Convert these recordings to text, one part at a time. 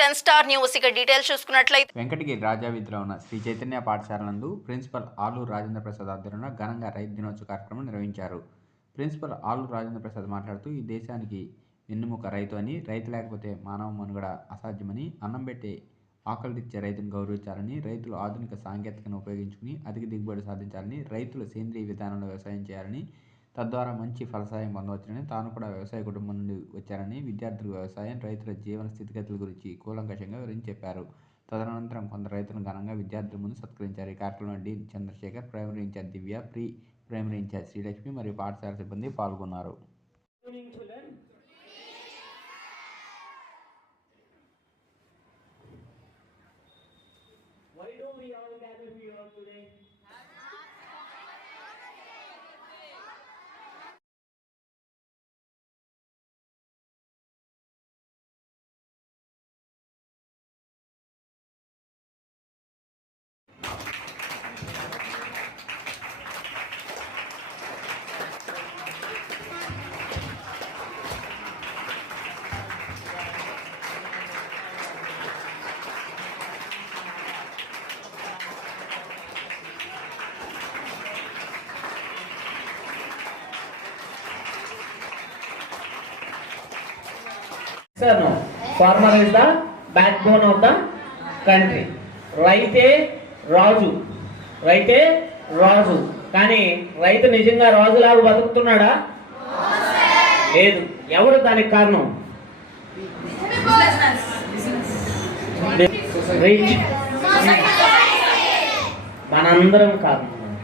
Ten star news. ఇక details చూసుకున్నట్లయితే వెంకటగిరి రాజావీధిలో ఉన్న శ్రీ చైతన్య పాఠశాల నందు ప్రిన్సిపల్ ఆలూరు రాజేంద్ర ప్రసాద్ ఆధ్వర్యంలో ఘనంగా రైతు దినోత్సవ కార్యక్రమం నిర్వహించారు. ప్రిన్సిపల్ ఆలూరు రాజేంద్ర ప్రసాద్ మాట్లాడుతూ ఈ దేశానికి వెన్నుముక రైతు అని రైతు లేకపోతే మానవ మనుగడ అసాధ్యమని అన్నం పెట్టే ఆకలి తెచ్చే రైతును గౌరవించాలని రైతులు ఆధునిక సాంకేతికను ఉపయోగించుకుని అధిక దిగుబడి సాధించాలని రైతులు సేంద్రీయ విధానంలో వ్యవసాయం చేయాలని తద్వారా మంచి ఫలసాయం పొందవచ్చునని తాను కూడా వ్యవసాయ కుటుంబం నుండి వచ్చారని విద్యార్థులు వ్యవసాయం రైతుల జీవన స్థితిగతుల గురించి కూలంకషంగా వివరించి చెప్పారు. తదనంతరం కొందరు రైతులను ఘనంగా విద్యార్థుల ముందు సత్కరించారు. ఈ కార్యక్రమంలో dean Chandrashekar primary incharge Divya pre primary incharge Srilakshmi మరియు పాఠశాల సిబ్బంది పాల్గొన్నారు. Why do we all gather here today? Sir, no. Farmer is the backbone of the country. రైతే రాజు. రైతే రాజు. కానీ రైతు నిజంగా రాజులాగా బతుకుతున్నాడా? లేదు. ఎవరు దానికి కారణం? మనందరం కారణం.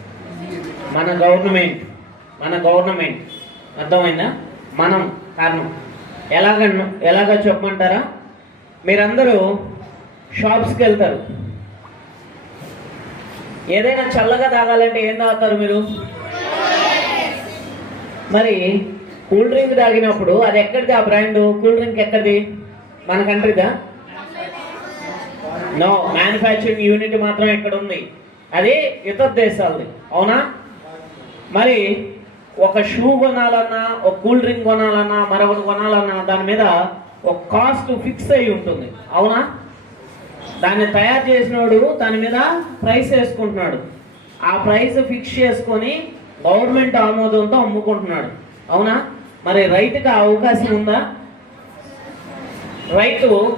మన గవర్నమెంట్. మన గవర్నమెంట్. అర్థమైందా? మనం కారణం. ఎలాగ ఎలాగ చెప్పమంటారా? మీరందరూ షాప్స్కి వెళ్తారు. ఏదైనా చల్లగా తాగాలంటే ఏం తాగుతారు మీరు? మరి కూల్ డ్రింక్ తాగినప్పుడు అది ఎక్కడిది ఆ బ్రాండ్? కూల్ డ్రింక్ ఎక్కడిది? మన కంట్రీదా? నో మ్యానుఫ్యాక్చరింగ్ యూనిట్ మాత్రం ఇక్కడ ఉంది అది ఇతర దేశాలది. అవునా? మరి ఒక షూ కొనాలన్నా ఒక కూల్ డ్రింక్ కొనాలన్నా మరొకటి కొనాలన్నా దాని మీద ఒక కాస్ట్ ఫిక్స్ అయి ఉంటుంది. అవునా? దాన్ని తయారు చేసినోడు దాని మీద ప్రైస్ వేసుకుంటున్నాడు. ఆ ప్రైస్ ఫిక్స్ చేసుకొని గవర్నమెంట్ ఆమోదంతో అమ్ముకుంటున్నాడు. అవునా? మరి రైతుకి ఆ అవకాశం ఉందా? రైతు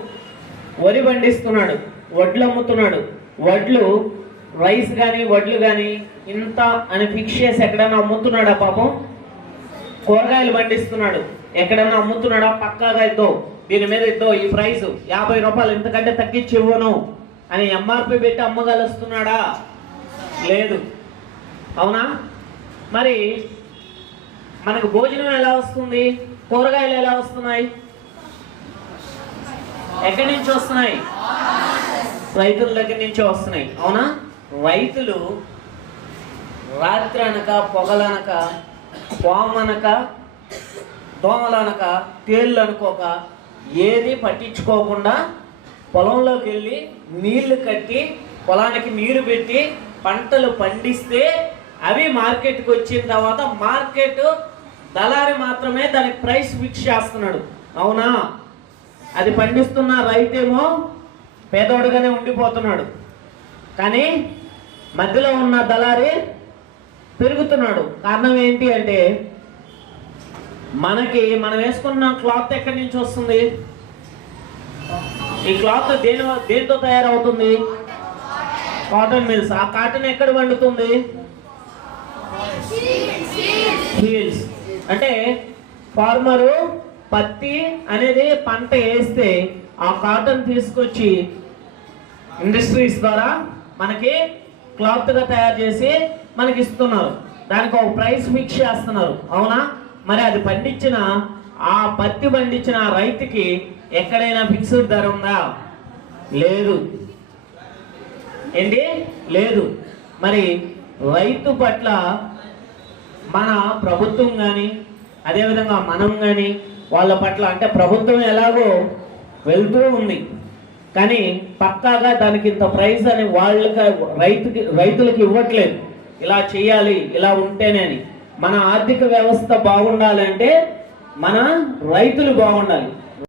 వరి పండిస్తున్నాడు వడ్లు అమ్ముతున్నాడు. వడ్లు రైస్ కానీ వడ్లు కానీ ఇంత అని ఫిక్స్ చేసి ఎక్కడైనా అమ్ముతున్నాడా పాపం? కూరగాయలు పండిస్తున్నాడు. ఎక్కడైనా అమ్ముతున్నాడా? పక్కాగా ఇద్దో దీని మీద ఇద్దో ఈ ప్రైస్ యాభై రూపాయలు ఇంతకంటే తగ్గించి ఇవ్వను. అని ఎంఆర్పి పెట్టి అమ్మగలుస్తున్నాడా? లేదు. అవునా? మరి మనకు భోజనం ఎలా వస్తుంది? కూరగాయలు ఎలా వస్తున్నాయి? ఎక్కడి నుంచి వస్తున్నాయి? రైతుల దగ్గర నుంచి వస్తున్నాయి. అవునా? రైతులు రాత్రి అనక పొగలనక పామనక దోమలనక తేళ్ళు అనుకోక ఏది పట్టించుకోకుండా పొలంలోకి వెళ్ళి నీళ్ళు కట్టి పొలానికి నీరు పెట్టి పంటలు పండిస్తే అవి మార్కెట్కి వచ్చిన తర్వాత మార్కెట్ దళారి మాత్రమే దానికి ప్రైస్ ఫిక్స్ చేస్తున్నాడు. అవునా? అది పండిస్తున్న రైతేమో పేదోడుగానే ఉండిపోతున్నాడు. కానీ మధ్యలో ఉన్న దళారి పెరుగుతున్నాడు. కారణం ఏంటి అంటే మనకి మనం వేసుకున్న క్లాత్ ఎక్కడి నుంచి వస్తుంది? ఈ క్లాత్ దేని దేనితో తయారవుతుంది? Cotton mills. ఆ కాటన్ ఎక్కడ వండుతుంది? హీల్స్. అంటే ఫార్మరు పత్తి అనేది పంట వేస్తే ఆ కాటన్ తీసుకొచ్చి ఇండస్ట్రీస్ ద్వారా మనకి క్లాత్గా తయారు చేసి మనకి ఇస్తున్నారు దానికి ఒక ప్రైస్ ఫిక్స్ చేస్తున్నారు. అవునా? మరి అది పండించిన ఆ పత్తి పండించిన రైతుకి ఎక్కడైనా ఫిక్స్డ్ ధర ఉందా? లేదు. ఏంటి? లేదు. మరి రైతు పట్ల మన ప్రభుత్వం కానీ అదేవిధంగా మనం కానీ వాళ్ళ పట్ల అంటే ప్రభుత్వం ఎలాగో వెళ్తూ ఉంది. కానీ పక్కాగా దానికి ఇంత ప్రైజ్ అని వాళ్ళకి రైతుకి రైతులకు ఇవ్వట్లేదు. ఇలా చేయాలి ఇలా ఉంటేనే అని. మన ఆర్థిక వ్యవస్థ బాగుండాలంటే మన రైతులు బాగుండాలి.